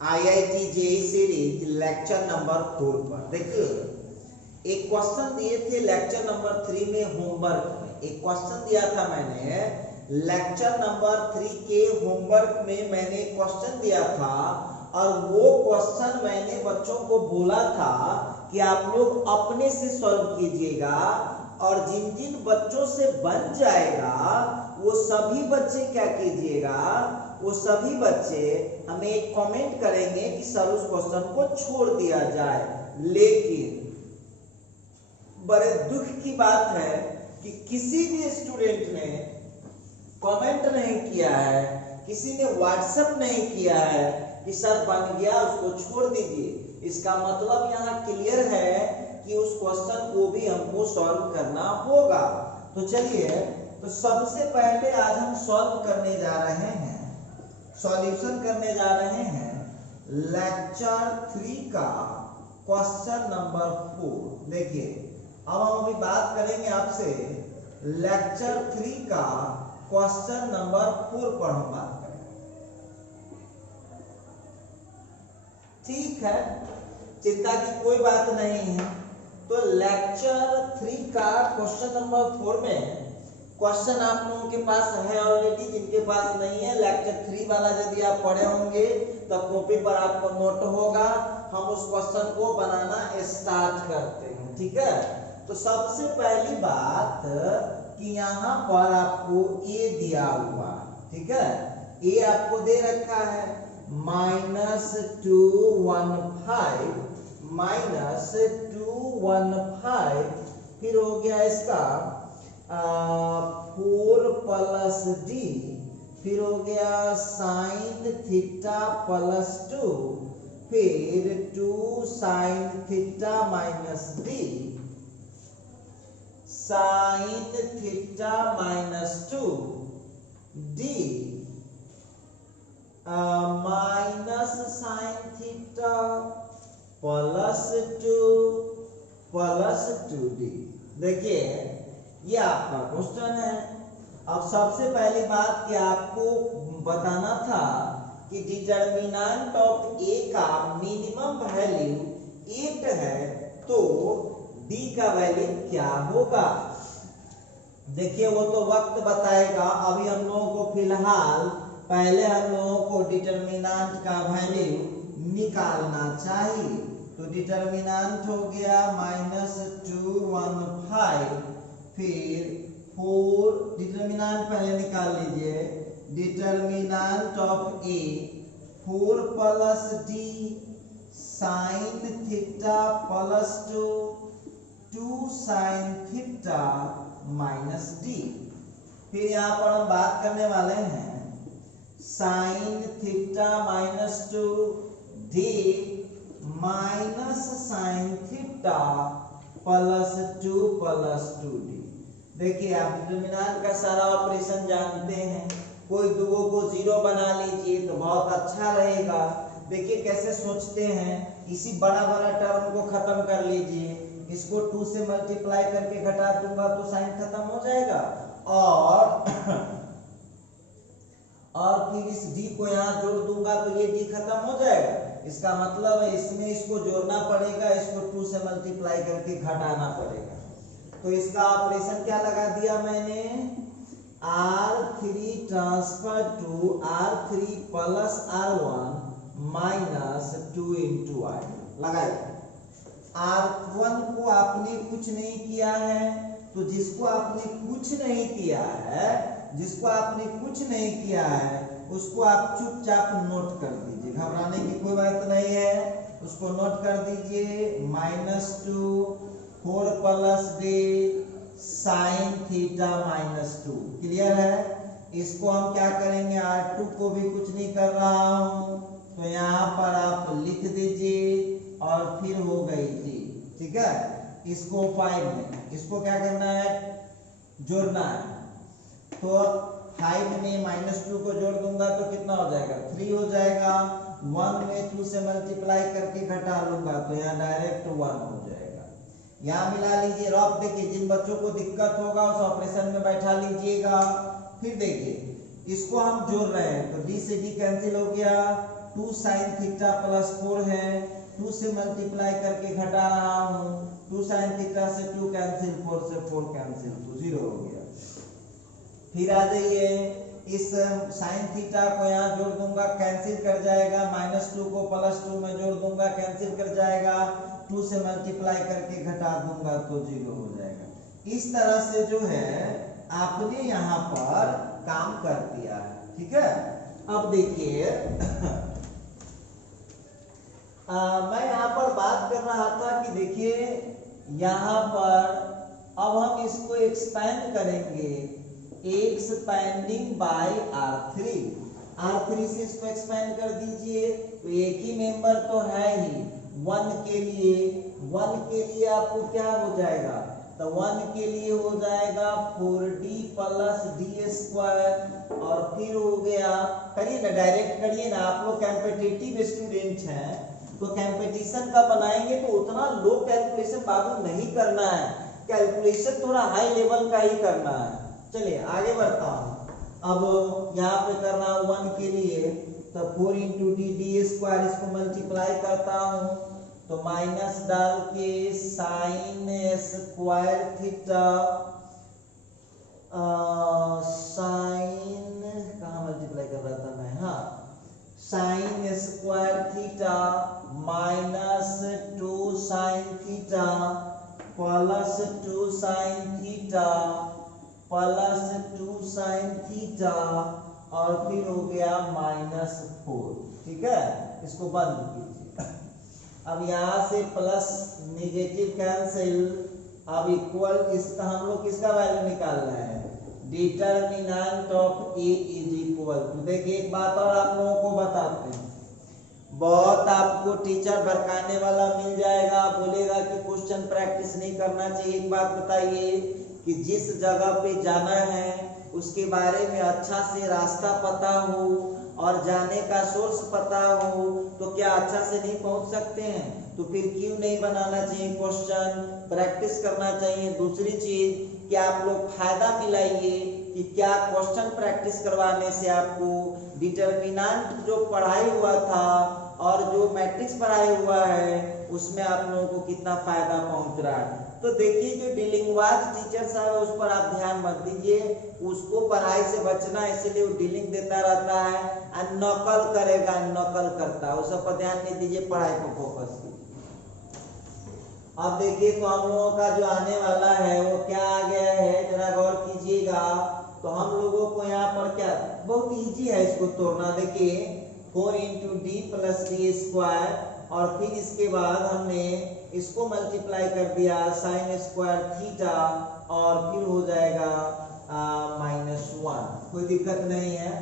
IIT JEE series lecture number 4 पर देखिए एक क्वेश्चन दिए थे लेक्चर नंबर 3 में होमवर्क में। एक क्वेश्चन दिया था मैंने लेक्चर नंबर 3 के होमवर्क में, मैंने क्वेश्चन दिया था और वो क्वेश्चन मैंने बच्चों को बोला था कि आप लोग अपने से सॉल्व कीजिएगा और जिन जिन बच्चों से बन जाएगा वो सभी बच्चे क्या कीजिएगा, वो सभी बच्चे हमें एक कमेंट करेंगे कि सर उस क्वेश्चन को छोड़ दिया जाए। लेकिन बड़े दुख की बात है कि किसी भी स्टूडेंट ने कमेंट नहीं किया है, किसी ने व्हाट्सएप नहीं किया है कि सर बन गया उसको छोड़ दीजिए। इसका मतलब यहाँ क्लियर है कि उस क्वेश्चन को भी हमको सॉल्व करना होगा। तो चलिए, तो सबसे पहले आज हम सॉल्व करने जा रहे हैं, सॉल्यूशन करने जा रहे हैं लेक्चर 3 का क्वेश्चन नंबर 4। देखिए अब हम अभी बात करेंगे आपसे लेक्चर 3 का क्वेश्चन नंबर 4 पर हम बात करेंगे। ठीक है, चिंता की कोई बात नहीं है। तो लेक्चर 3 का क्वेश्चन नंबर 4 में क्वेश्चन आप लोगों के पास है ऑलरेडी, जिनके पास नहीं है लेक्चर 3 वाला यदि आप पढ़े होंगे तो कॉपी पर आपको नोट होगा। हम उस क्वेश्चन को बनाना स्टार्ट करते हैं। ठीक है, तो सबसे पहली बात कि यहाँ पर आपको ए दिया हुआ, ठीक है, ए आपको दे रखा है -215 -215, फिर हो गया इसका 4 + d, फिर हो गया sin थीटा +2, फिर 2 sin theta - d, sin theta -2 d minus sin theta +2d। देखिए ये आपका क्वेश्चन है। अब सबसे पहली बात कि आपको बताना था कि डिटर्मिनेंट ऑफ ए का मिनिमम वैल्यू 8 है तो डी का वैल्यू क्या होगा। देखिए वो तो वक्त बताएगा, अभी हम लोगों को फिलहाल पहले हम लोगों को डिटर्मिनेंट का वैल्यू निकालना चाहिए। तो डिटर्मिनेंट हो गया -215, फिर 4, डिटर्मिनेंट पहले निकाल लीजिए। Determinant of A 4 + d sin theta +2 2 sin theta -d। फिर यहाँ पर हम बात करने वाले हैं sin theta -2 d -sin theta +2 +2d। देखिए आप डिटर्मिनेंट का सारा ऑपरेशन जानते हैं। कोई दुगो को 0 बना लीजिए तो बहुत अच्छा रहेगा। देखिए कैसे सोचते हैं, इसी बड़ा वाला टर्म को खत्म कर लीजिए, इसको 2 से मल्टीप्लाई करके घटा दूंगा तो साइन खत्म हो जाएगा और फिर इस d को यहाँ जोड़ दूंगा तो ये d खत्म हो जाएगा। इसका मतलब है इसमें इसको जोड़ना पड़ेगा, इसको 2 से मल्टीप्लाई करके घटाना पड़ेगा। तो इसका ऑपरेशन क्या लगा दिया मैंने, R3 transfer to R3 + R1 -2 × I लगाइए। R1 को आपने कुछ नहीं किया है, तो जिसको आपने कुछ नहीं किया है, जिसको आपने कुछ नहीं किया है उसको आप चुपचाप नोट कर दीजिए, घबराने की कोई बात नहीं है। उसको नोट कर दीजिए -2 4 + d sin थीटा -2। क्लियर है। इसको हम क्या करेंगे, R2 को भी कुछ नहीं कर रहा हूं तो यहाँ पर आप लिख दीजिए और फिर हो गई जी। ठीक है, इसको 5 में इसको क्या करना है, जोड़ना है। तो 5 में -2 को जोड़ दूंगा तो कितना हो जाएगा, 3 हो जाएगा। 1 में 2 से मल्टीप्लाई करके घटा लूंगा तो यहाँ डायरेक्ट 1 हो जाएगा। यहाँ मिला लीजिए रफ। देखिए जिन बच्चों को दिक्कत होगा उस ऑपरेशन में बैठा लीजिएगा। फिर देखिए इसको हम जोड़ रहे हैं तो d से d कैंसिल हो गया, 2 sin थीटा प्लस 4 है, 2 से मल्टीप्लाई करके घटा रहा हूं, 2 sin थीटा से 2 कैंसिल, 4 से 4 कैंसिल, तो 0 हो गया। फिर आ जाइए, इस sin थीटा को यहाँ जोड़ दूंगा, कैंसिल कर जाएगा, -2 को +2 में जोड़ दूंगा, कैंसिल कर जाएगा, 2 से मल्टीप्लाई करके घटा दूंगा तो 0 हो जाएगा। इस तरह से जो है आपने यहाँ पर काम कर दिया है, ठीक है। अब देखिए मैं यहाँ पर बात कर रहा था कि देखिए यहाँ पर अब हम इसको एक्सपेंड करेंगे, एक्सपेंडिंग बाय R3 से इसको एक्सपेंड कर दीजिए, तो एक ही मेंबर तो है ही, 1 के लिए आपको क्या हो जाएगा, तो 1 के लिए हो जाएगा 4d प्लस डी स्क्वायर, और फिर हो गया, करिए ना डायरेक्ट करिए ना, आप लोग कॉम्पिटिटिव स्टूडेंट हैं तो कंपटीशन का बनाएंगे तो उतना लो कैलकुलेशन बाबू नहीं करना है, कैलकुलेशन थोड़ा हाई लेवल का ही करना है। चलिए आगे बढ़ता हूं। अब यहाँ पे करना 1 के लिए तो 4 इंटू डी स्क्वायर, इसको मल्टीप्लाई करता हूं तो माइनस डाल के साइन स्क्वायर थीटा, साइन कहाँ मल्टीप्लाई कर रहा था मैं, हाँ sign square theta minus 2 sine theta plus 2 sine theta plus 2 sine theta, और फिर हो गया -4, ठीक है। इसको बंद कीजिए। अब यहाँ से प्लस नेगेटिव कैंसिल, अब इक्वल, इसका हम लोग किसका वैल्यू निकाल रहे हैं, determinant of A is equal to, देखिए एक बात और आप लोगों को बताते हैं, बहुत आपको टीचर भड़काने वाला मिल जाएगा, बोलेगा कि क्वेश्चन प्रैक्टिस नहीं करना चाहिए। एक बात बताइए कि जिस जगह पे जाना है उसके बारे में अच्छा से रास्ता पता हो और जाने का सोर्स पता हो तो क्या अच्छा से नहीं पहुंच सकते हैं, तो फिर क्यों नहीं बनाना चाहिए क्वेश्चन, प्रैक्टिस करना चाहिए। दूसरी चीज कि आप लोग फायदा मिलाइए कि क्या क्वेश्चन प्रैक्टिस करवाने से आपको डिटरमिनेंट जो पढ़ाई हुआ था और जो मैट्रिक्स पढ़ाई हुआ है उसमें आप लोगों को कितना फायदा पहुंच रहा है। तो देखिए जो डीलिंगवाज टीचर साहब है उस पर आप ध्यान मत दीजिए, उसको पढ़ाई से बचना है इसीलिए वो डीलिंग देता रहता है और नकल करेगा, नकल करता है, उस पर ध्यान नहीं दीजिए, पढ़ाई पर फोकस कीजिए। अब देखिए तो हम लोगों का जो आने वाला है वो क्या आ गया है, जरा गौर कीजिएगा। तो हम लोगों को यहाँ पर क्या बहुत इजी है इसको तोड़ना, देखिए 4 into D plus D square, और फिर इसके बाद हमने इसको मल्टीप्लाई कर दिया साइन स्क्वायर थीटा, और फिर हो जाएगा -1, कोई दिक्कत नहीं है।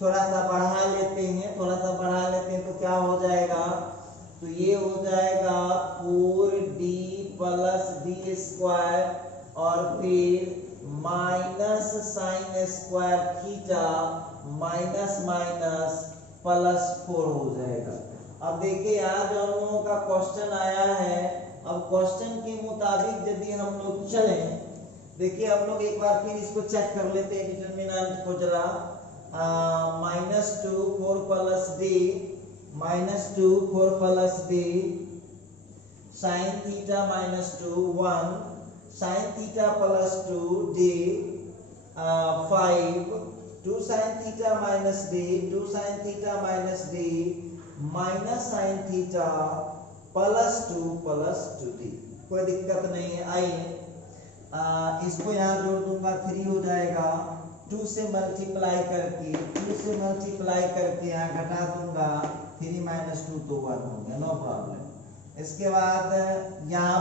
थोड़ा सा बढ़ा लेते हैं, थोड़ा सा बढ़ा लेते हैं तो क्या हो जाएगा, तो ये हो जाएगा 4d प्लस डी स्क्वायर, और फिर minus sine square theta minus minus +4 हो जाएगा। अब देखिए यहाँ जो हम लोगों का क्वेश्चन आया है, अब क्वेश्चन के मुताबिक यदि हम लोग चलें, देखिए हम लोग एक बार फिर इसको चेक कर लेते हैं डिटरमिनेंट को जरा, -2 4 plus D, -2 4 plus D sine theta -2 1 sine theta plus 2 D 5 2 sine theta minus D 2 sine theta minus D minus sine theta +2 D, कोई दिक्कत नहीं है। आइए इसको यहाँ जोड़ दूंगा, 3 हो जाएगा, 2 से मल्टीप्लाई करके यहाँ घटा दूंगा, 3 - 2 तो 1 हो गया, नो प्रॉब्लम। इसके बाद यहाँ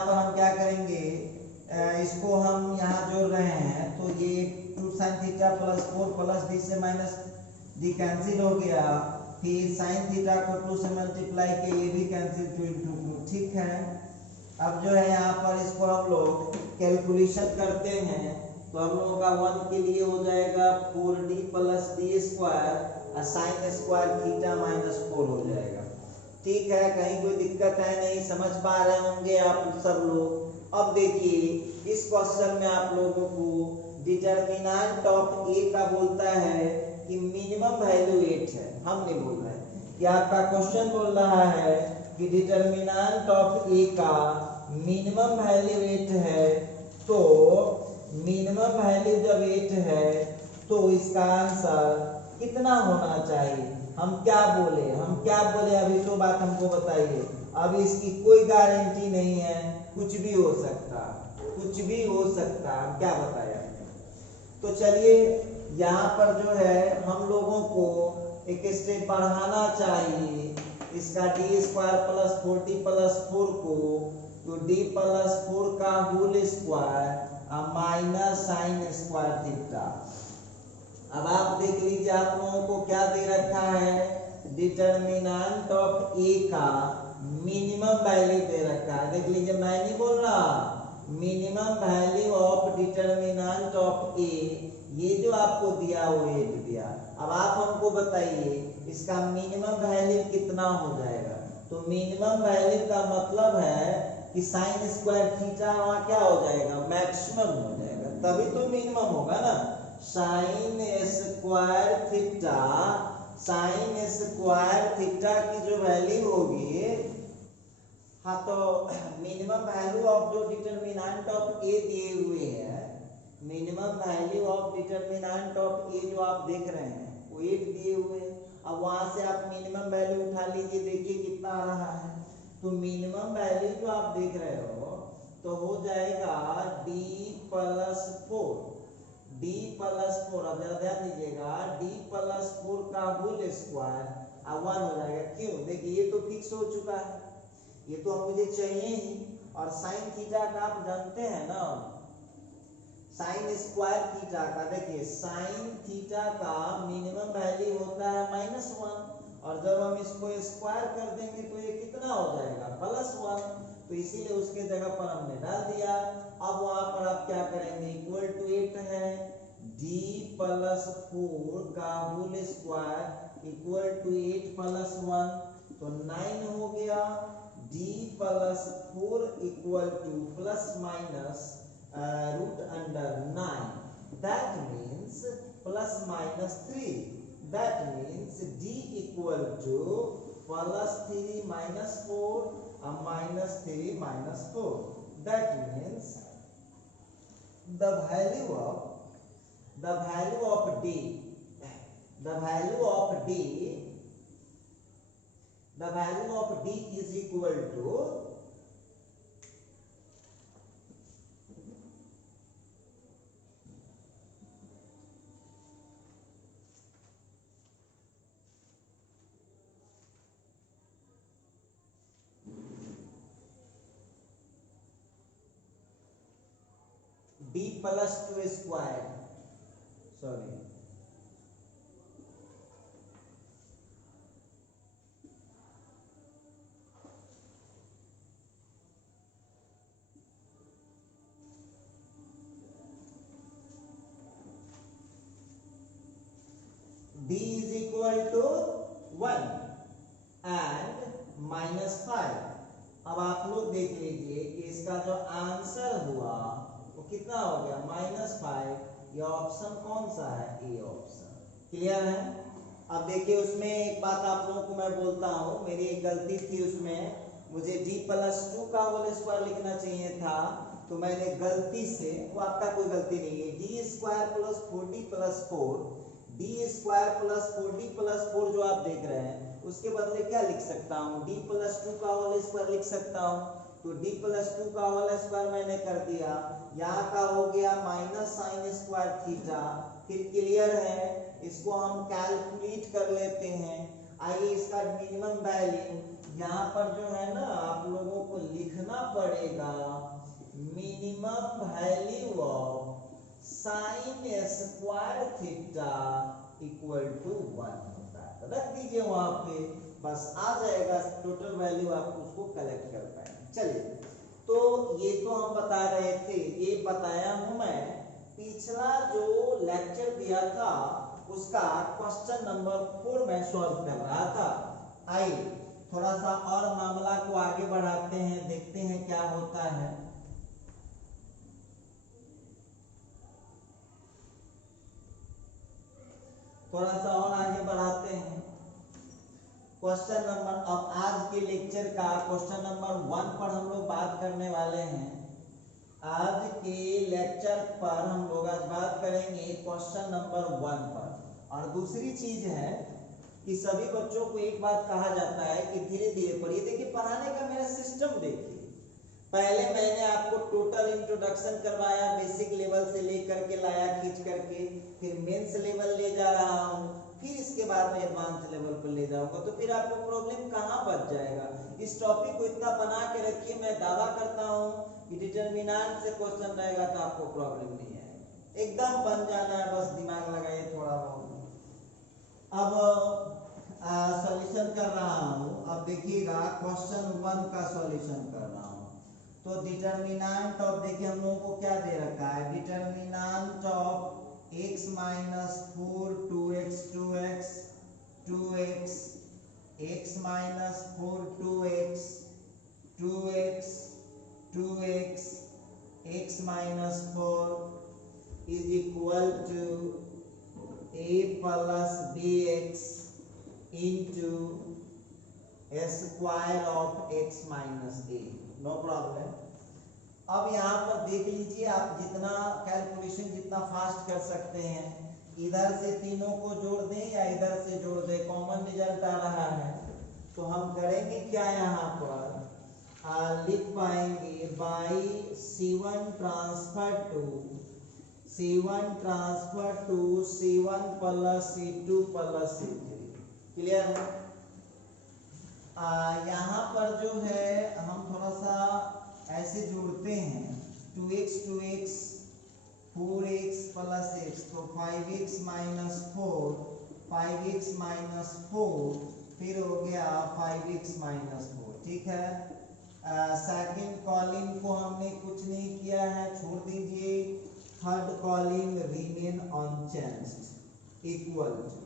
पर हम क्या करेंगे, इसको हम यहाँ जोड़ रहे हैं तो ये 2 sine theta plus 4 plus D से माइनस डी कैंसिल हो गया, फिर साइन थीटा को 2 से मल्टीप्लाई किया, ये भी कैंसिल, 2 इंटू 2, ठीक है। अब जो है यहाँ पर इसको हम लोग कैलकुलेशन करते हैं तो हम लोगों का 1 के लिए हो जाएगा 4d प्लस डी स्क्वायर और साइन स्क्वायर थीटा -4 हो जाएगा, ठीक है। कहीं कोई दिक्कत है नहीं, समझ पा रहे होंगे आप सब लोग। अब देखिए इस क्वेश्चन में आप लोगों को डिटरमिनेंट ऑफ ए का बोलता है कि मिनिमम वैल्यू 8 है, हम नहीं बोल रहे हैं कि आपका क्वेश्चन बोल रहा है कि डिटरमिनेंट ऑफ ए का मिनिमम वैल्यू 8 है, तो मिनिमम वैल्यू जब 8 है तो इसका आंसर कितना होना चाहिए? हम क्या बोले अभी तो बात हमको बताइए। अब इसकी कोई गारंटी नहीं है, कुछ भी हो सकता, हम क्या बताया। तो चलिए यहाँ पर जो है हम लोगों को एक स्टेप बढ़ाना चाहिए, इसका डी स्क्वायर प्लस 40 प्लस 4 को, तो डी प्लस 4 का whole square minus sine square theta. अब आप देख लीजिए आप लोगों को क्या दे रखा है, डिटरमिनेंट ऑफ ए का मिनिमम वैल्यू दे रखा है। देख लीजिए मैं नहीं बोल रहा, minimum value of determinant of A, ये जो आपको दिया वो 8 दिया। अब आप हमको बताइए इसका मिनिमम वैल्यू कितना हो जाएगा। तो मिनिमम वैल्यू का मतलब है कि साइन स्क्वायर थीटा वहां क्या हो जाएगा, मैक्सिमम हो जाएगा, तभी तो मिनिमम होगा ना। साइन स्क्वायर थीटा की जो वैल्यू होगी, हाँ तो मिनिमम वैल्यू ऑफ जो डिटरमिनेंट ऑफ ए दिए हुए हैं, minimum value of determinant of A जो आप देख रहे हैं वो 8 दिए हुए हैं। अब वहां से आप मिनिमम वैल्यू उठा लीजिए, देखिए कितना आ रहा है। तो मिनिमम वैल्यू जो आप देख रहे हो तो हो जाएगा डी प्लस 4, अब जरा ध्यान दीजिएगा, डी प्लस 4 का होल स्क्वायर 1 हो जाएगा। क्यों? देखिए ये तो फिक्स हो चुका है, ये तो मुझे चाहिए ही। और साइन थीटा का आप जानते हैं ना, साइन स्क्वायर थीटा का, देखिए साइन थीटा का मिनिमम वैल्यू होता है -1, और जब हम इसको स्क्वायर कर देंगे तो ये कितना हो जाएगा, +1। तो इसीलिए उसके जगह पर हमने डाल दिया। अब वहां पर आप क्या करेंगे, इक्वल टू 8 है, डी प्लस 4 का whole square equal to 8 plus 1, तो 9 हो गया। D plus 4 equal to plus minus root under 9, that means plus minus 3, that means d equal to plus 3 minus 4 minus 3 minus 4, that means the value of d is equal to d plus 2 square, sorry, d is equal to 1 and -5। अब आप लोग देख लीजिए कि इसका जो answer हुआ वो कितना हो गया, -5। ये ऑप्शन कौन सा है, ए ऑप्शन। क्लियर है? अब देखिए उसमें एक बात आप लोगों को मैं बोलता हूँ, मेरी एक गलती थी, उसमें मुझे d प्लस 2 का होल स्क्वायर लिखना चाहिए था, तो मैंने गलती से, वो आपका कोई गलती नहीं है, D square plus 40 plus 4, D square plus 40 plus 4 जो आप देख रहे हैं उसके बदले क्या लिख सकता हूँ, d प्लस 2 का होल स्क्वायर लिख सकता हूँ। तो d प्लस 2 का होल स्क्वायर मैंने कर दिया, यहाँ का हो गया माइनस साइन स्क्वायर थीटा। फिर क्लियर है, इसको हम कैलकुलेट कर लेते हैं। आइए इसका मिनिमम वैल्यू यहाँ पर जो है ना आप लोगों को लिखना पड़ेगा, minimum value of sine square theta equal to 1 होता है, रख दीजिए वहां पे, बस आ जाएगा टोटल वैल्यू, आप उसको कलेक्ट कर पाएंगे। चलिए, तो ये तो हम बता रहे थे, ये बताया हूं मैं, पिछला जो लेक्चर दिया था उसका क्वेश्चन नंबर 4 में सॉल्व कर रहा था। आइए थोड़ा सा और मामला को आगे बढ़ाते हैं, देखते हैं क्या होता है। थोड़ा सा और आगे बढ़ाते हैं। क्वेश्चन नंबर, अब आज के लेक्चर का क्वेश्चन नंबर 1 पर हम लोग बात करने वाले हैं। आज के लेक्चर पर हम लोग आज बात करेंगे क्वेश्चन नंबर 1 पर। और दूसरी चीज है कि सभी बच्चों को एक बात कहा जाता है कि धीरे धीरे पढ़िए। देखिए पढ़ाने का मेरा सिस्टम देखिए, पहले मैंने आपको टोटल इंट्रोडक्शन करवाया, बेसिक लेवल से लेकर के लाया खींच करके, फिर मेंस लेवल ले जा रहा हूँ, फिर इसके बाद में एडवांस लेवल पर ले जाऊंगा। तो फिर आपको प्रॉब्लम कहाँ बच जाएगा। इस टॉपिक को इतना बना के रखिए, मैं दावा करता हूँ कि डिटरमिनेंट से क्वेश्चन रहेगा तो आपको प्रॉब्लम नहीं आएगा, एकदम बन जाना है, बस दिमाग लगाइए थोड़ा बहुत। अब सॉल्यूशन कर रहा हूँ। अब देखिएगा क्वेश्चन 1 का सॉल्यूशन कर रहा हूँ। तो डिटरमिनेंट ऑफ, देखिए हम लोगों को क्या दे रखा है, determinant of x minus 4 2x 2x 2x x minus 4 2x 2x 2x x minus 4 is equal to a plus bx into square of x minus a। No problem. अब यहाँ पर देख लीजिए, आप जितना कैलकुलेशन जितना फास्ट कर सकते हैं, इधर से तीनों को जोड़ दें या इधर से जोड़ दें, कॉमन रिजल्ट आ रहा है। तो हम करेंगे क्या, यहाँ पर लिख पाएंगे by C1 transfer to C1 plus C2 plus C3। Clear है। यहाँ पर जो है हम थोड़ा सा ऐसे जोड़ते हैं, 2x 4x प्लस x, तो 5x माइनस 4 5x माइनस 4, फिर हो गया 5x माइनस 4। ठीक है। सेकंड कॉलम को हमने कुछ नहीं किया है, छोड़ दीजिए। Third column remain unchanged equal to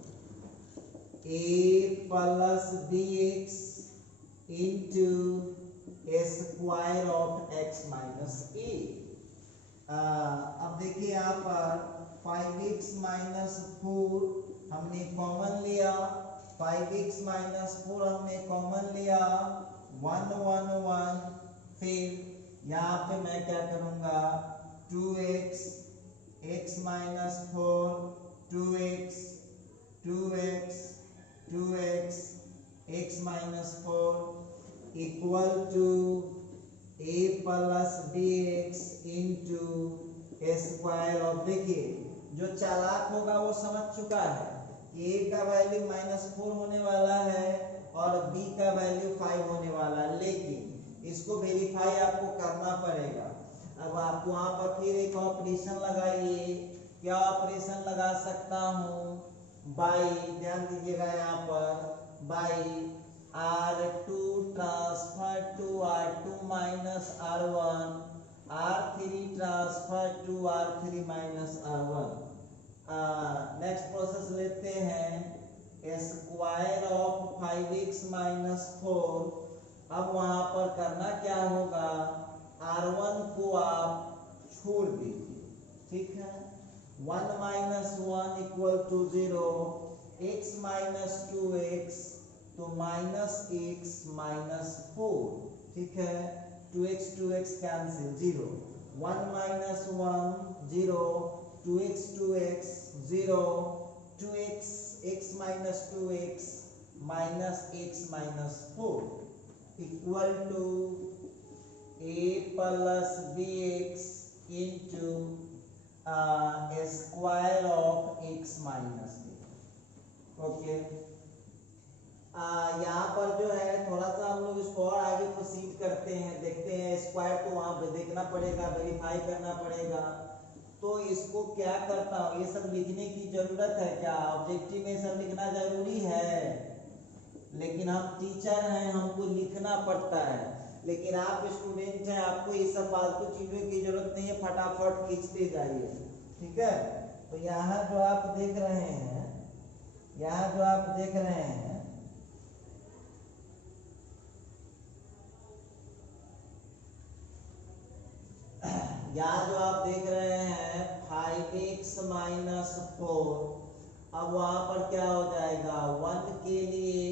a plus bx into square of x minus a। अब देखिए यहाँ पर 5x माइनस 4 हमने कॉमन लिया, 5x माइनस 4 हमने कॉमन लिया, 1 1 1। फिर यहाँ पे मैं क्या करूँगा, 2x x minus 4 2x 2x 2x x minus 4 equal to a plus bx into square of, देखिए जो चालाक होगा वो समझ चुका है कि a का वैल्यू -4 होने वाला है और b का वैल्यू 5 होने वाला है, लेकिन इसको वेरीफाई आपको करना पड़ेगा। अब आप वहां पर फिर एक ऑपरेशन लगाइए। क्या ऑपरेशन लगा सकता हूँ, बाई, ध्यान दीजिएगा यहाँ पर, by R2 transfer to R2 minus R1, R3 transfer to R3 minus R1। Next process लेते हैं, स्क्वायर ऑफ 5x माइनस 4। अब वहां पर करना क्या होगा, R1 को आप छोड़ दीजिए। ठीक है। 1 minus 1 equal to 0, x minus 2x तो माइनस x माइनस 4। ठीक है। 2x cancel, 0 1 minus 1 0 2x 0 2x x minus 2x minus x minus 4 equal to a plus bx into square of x minus a। Okay. यहाँ पर जो है थोड़ा सा हम लोग इसको और आगे प्रोसीड करते हैं, देखते हैं। स्क्वायर तो वहां पे देखना पड़ेगा, वेरीफाई करना पड़ेगा। तो इसको क्या करता हूँ, ये सब लिखने की जरूरत है क्या, ऑब्जेक्टिव में सब लिखना जरूरी है, लेकिन हम टीचर हैं, हमको लिखना पड़ता है। लेकिन आप स्टूडेंट हैं, आपको ये सब फालतू चीजों की जरूरत नहीं है, फटाफट खींचते जाइए। ठीक है। तो यहाँ जो आप देख रहे हैं, यहाँ जो आप देख रहे हैं, यहाँ जो आप देख रहे हैं 5x माइनस 4 अब वहां पर क्या हो जाएगा, 1 के लिए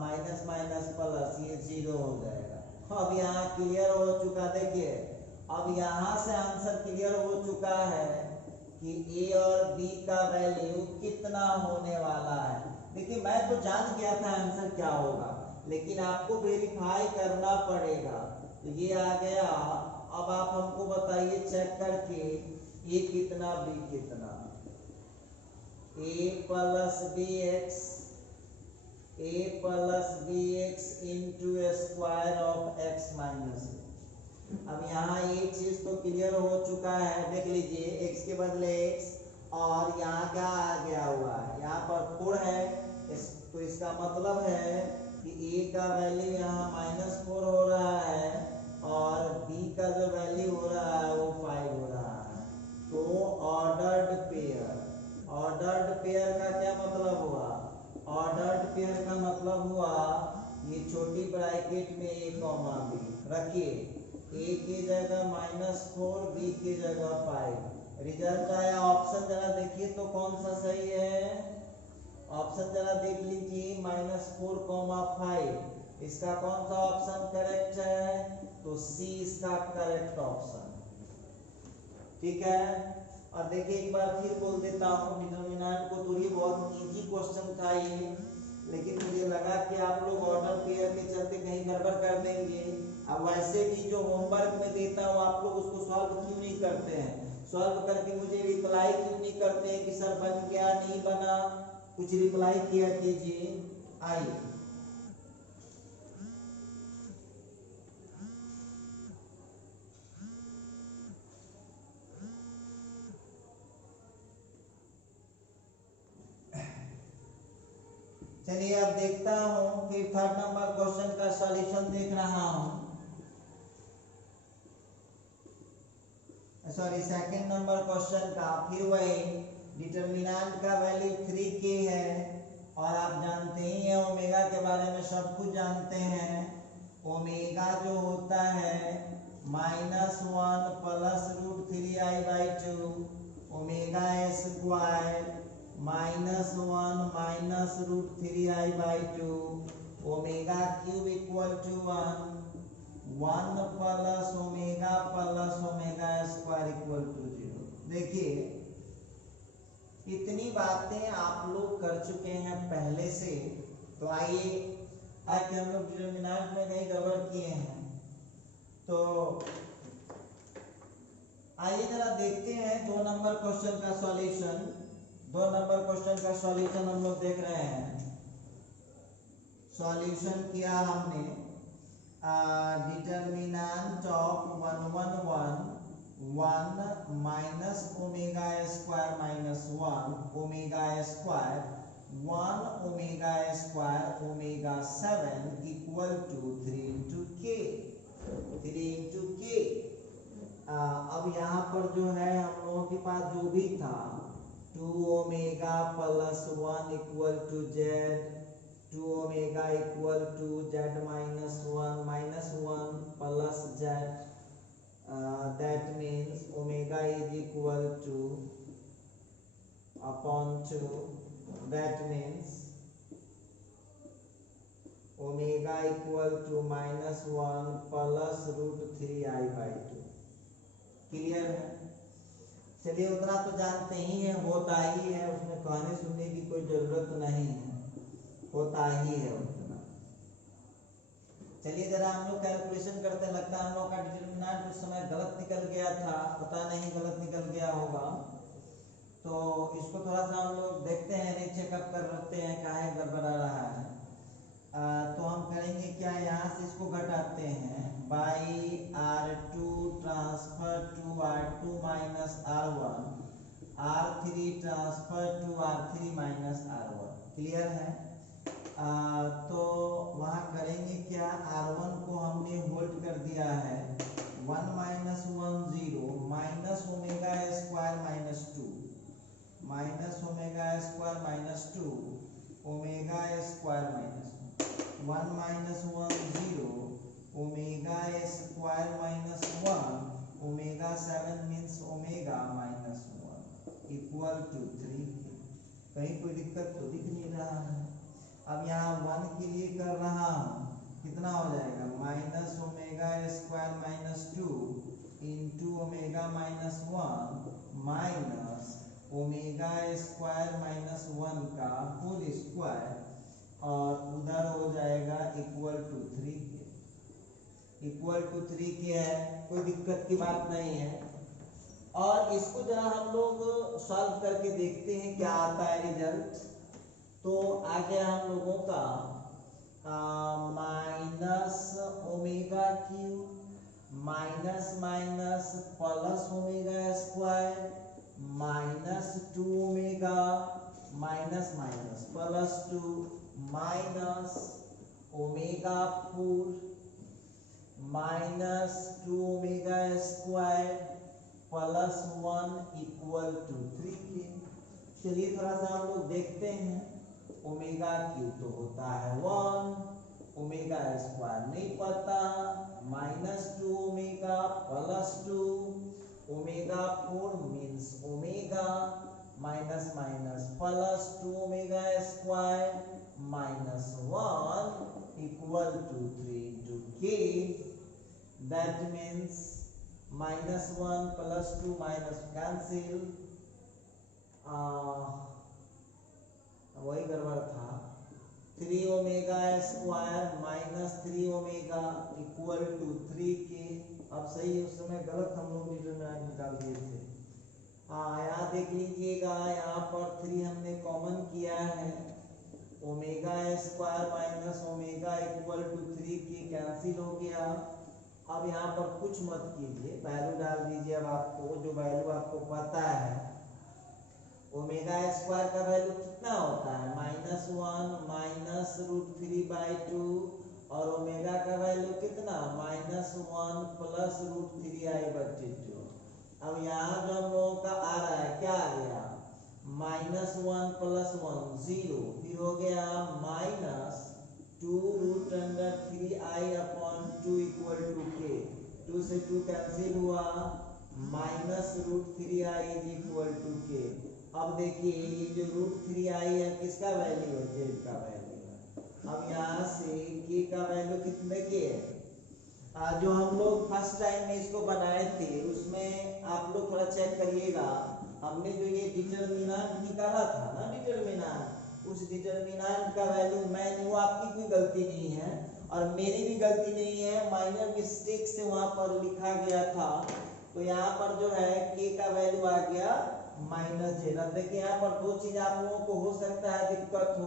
माइनस माइनस प्लस, ये 0 हो जाएगा। अब यहाँ क्लियर हो चुका, देखिए अब यहाँ से आंसर क्लियर हो चुका है कि ए और बी का वैल्यू कितना होने वाला है। देखिए मैं तो जान गया था आंसर क्या होगा, लेकिन आपको वेरीफाई करना पड़ेगा। तो ये आ गया। अब आप हमको बताइए चेक करके ए कितना बी कितना। A plus B X into square of X minus. अब यहाँ ये चीज तो क्लियर हो चुका है, देख लीजिए एक्स के बदले एक्स, और यहाँ क्या आ गया हुआ है, यहाँ पर 4 है। तो इसका मतलब है कि ए का वैल्यू यहाँ -4 हो रहा है और बी का जो वैल्यू हो रहा है वो 5 हो रहा है। तो ऑर्डर्ड पेयर का क्या मतलब हुआ, ऑर्डर्ड पेयर का मतलब हुआ ये छोटी ब्रैकेट में ए कॉमा बी रखिए, ए की जगह -4, बी की जगह 5। रिजल्ट आया ऑप्शन जरा देखिए तो कौन सा सही है, ऑप्शन जरा देख लीजिए -4, 5, इसका कौन सा ऑप्शन करेक्ट है, तो सी इसका करेक्ट ऑप्शन। ठीक है। और देखिए एक बार फिर बोल देता हूँ, डिटरमिनेंट को तो ये बहुत इजी क्वेश्चन था ये, लेकिन मुझे लगा कि आप लोग ऑर्डर पेयर के चलते कहीं गड़बड़ कर देंगे। अब वैसे भी जो होमवर्क में देता हूँ आप लोग उसको सॉल्व क्यों नहीं करते हैं, सॉल्व करके मुझे रिप्लाई क्यों नहीं करते हैं कि सर बन गया नहीं बना, कुछ रिप्लाई किया कीजिए। आइए चलिए अब देखता हूं, फिर 3rd नंबर क्वेश्चन का सॉल्यूशन देख रहा हूं, सॉरी 2nd नंबर क्वेश्चन का। फिर वही डिटरमिनेंट का वैल्यू 3k है और आप जानते ही हैं ओमेगा के बारे में सब कुछ जानते हैं। ओमेगा जो होता है -1 plus √3i/2 omega square -1 minus √3i/2 omega cube equal to 1 plus omega square equal to 0। देखिए इतनी बातें आप लोग कर चुके हैं पहले से, तो आइए ताकि हम लोग डिटरमिनेंट में कहीं गड़बड़ किए हैं तो आइए जरा देखते हैं 2 नंबर क्वेश्चन का सॉल्यूशन। 2 नंबर क्वेश्चन का सॉल्यूशन हम लोग देख रहे हैं। सॉल्यूशन किया हमने, determinant of 1 minus omega square -1 omega square 1 omega square omega 7 equal to 3 into K. अब यहाँ पर जो है हम लोगों के पास जो भी था 2 omega plus 1 equal to Z, 2 omega equal to Z -1 plus Z, that means omega is equal to upon 2, that means omega equal to -1 plus √3i/2। Clear है? चलिए उतना तो जानते ही है, होता ही है, उसमें कहने सुनने की कोई जरूरत नहीं है, होता ही है उतना। चलिए जरा हम लोग कैलकुलेशन करते हैं। लगता है हम लोग का डिटरमिनेंट उस समय गलत निकल गया था, पता नहीं गलत निकल गया होगा, तो इसको थोड़ा सा हम लोग देखते हैं, रीचेकअप कर रखते हैं काहे गड़बड़ा रहा है। तो हम करेंगे क्या, यहाँ से इसको घटाते हैं, by R2 transfer to R2 minus R1, R3 transfer to R3 minus R1। Clear है? तो वहाँ करेंगे क्या, R1 को हमने होल्ड कर दिया है 1 minus 1 0 minus omega square -2 minus omega square -2 omega square -1 minus 1 0 omega square -1 omega 7 means omega -1 equal to 3। कहीं कोई दिक्कत तो दिख नहीं रहा है। अब यहाँ 1 के लिए कर रहा हूँ, कितना हो जाएगा minus omega square minus 2 into omega minus 1 minus omega square minus 1 का होल स्क्वायर और उधर हो जाएगा इक्वल टू 3 के, इक्वल टू 3 के है, कोई दिक्कत की बात नहीं है। और इसको जरा हम लोग सॉल्व करके देखते हैं क्या आता है रिजल्ट। तो आ गया हम लोगों का minus omega cube minus minus plus omega square minus 2 omega minus minus plus 2 minus omega 4 minus 2 omega square plus 1 equal to 3 K. चलिए थोड़ा सा हम लोग देखते हैं। ओमेगा क्यू तो होता है 1, ओमेगा स्क्वायर नहीं पता, minus 2 omega plus 2 omega 4 means omega minus minus plus 2 omega square minus 1 equal to 3 into k। That means minus 1 plus 2 minus cancel, वही गड़बड़ था। 3 omega square minus 3 omega equal to 3 K. अब सही है, उस समय गलत हम लोग डिटरमिनेंट निकाल दिए थे। यहाँ देख लीजिएगा, यहाँ पर 3 हमने कॉमन किया है, omega square minus omega equal to 3 K cancel हो गया। अब यहाँ पर कुछ मत कीजिए, वैल्यू डाल दीजिए। अब आपको जो वैल्यू आपको पता है, ओमेगा स्क्वायर का वैल्यू कितना होता है -1 माइनस √3/2 और ओमेगा का वैल्यू कितना -1 प्लस √3i/2। अब यहाँ जो हम लोगों का आ रहा है क्या आ गया -1 प्लस 1 0, फिर हो गया -2√3i/2 इक्वल टू k। 2 से 2 कैंसिल हुआ, -√3i इक्वल टू k। अब देखिए ये जो √3i है किसका वैल्यू है, z का वैल्यू है। अब यहाँ से k का वैल्यू कितने के है, जो हम लोग फर्स्ट टाइम में इसको बनाए थे उसमें आप लोग थोड़ा चेक करिएगा। हमने जो ये डिटरमिनेंट निकाला था ना, डिटरमिनेंट, उस डिटरमिनेंट का वैल्यू मैं वो आपकी कोई गलती नहीं है और मेरी भी गलती नहीं है, माइनर मिस्टेक से वहां पर लिखा गया था। तो यहाँ पर जो है k का वैल्यू आ गया -z। अब देखिए यहाँ पर दो चीज आप लोगों को हो सकता है दिक्कत हो,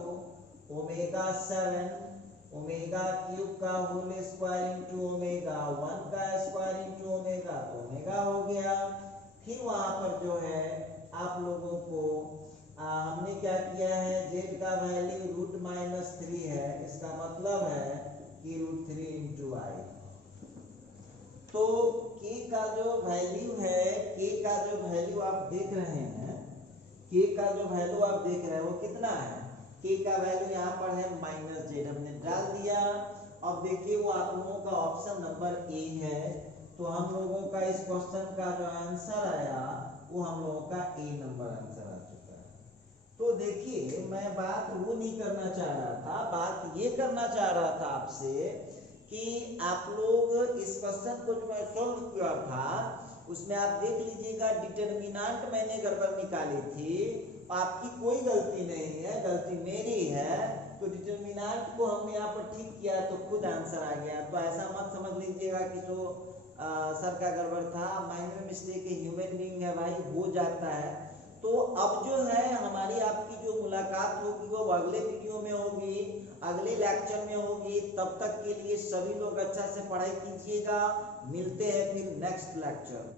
ओमेगा 7 ओमेगा क्यूब का होल स्क्वायर इंटू ओमेगा 1 का स्क्वायर इंटू ओमेगा, तो ओमेगा हो गया। फिर वहां पर जो है आप लोगों को हमने क्या किया है, z का वैल्यू √-3 है, इसका मतलब है कि √3 इंटू i। तो k का जो वैल्यू है, k का जो वैल्यू आप देख रहे हैं, k का जो वैल्यू आप देख रहे हैं वो कितना है, k का वैल्यू यहाँ पर है -z, हमने डाल दिया। अब देखिए वो आप लोगों का ऑप्शन नंबर ए है, तो हम लोगों का इस क्वेश्चन का जो आंसर आया वो हम लोगों का ए नंबर आंसर आ चुका है। तो देखिए मैं बात वो नहीं करना चाह रहा था, बात ये करना चाह रहा था आपसे कि आप लोग इस क्वेश्चन को जो मैं सॉल्व किया था उसमें आप देख लीजिएगा डिटरमिनेंट मैंने गड़बड़ निकाली थी, आपकी कोई गलती नहीं है, गलती मेरी है। तो डिटरमिनेंट को हमने यहाँ पर ठीक किया तो खुद आंसर आ गया। तो ऐसा मत समझ लीजिएगा कि जो सर का गड़बड़ था, माइनर मिस्टेक है, ह्यूमन बीइंग है भाई, हो जाता है। तो अब जो है हमारी आपकी जो मुलाकात होगी वो अगले वीडियो में होगी, अगले लेक्चर में होगी। तब तक के लिए सभी लोग अच्छा से पढ़ाई कीजिएगा, मिलते हैं फिर नेक्स्ट लेक्चर।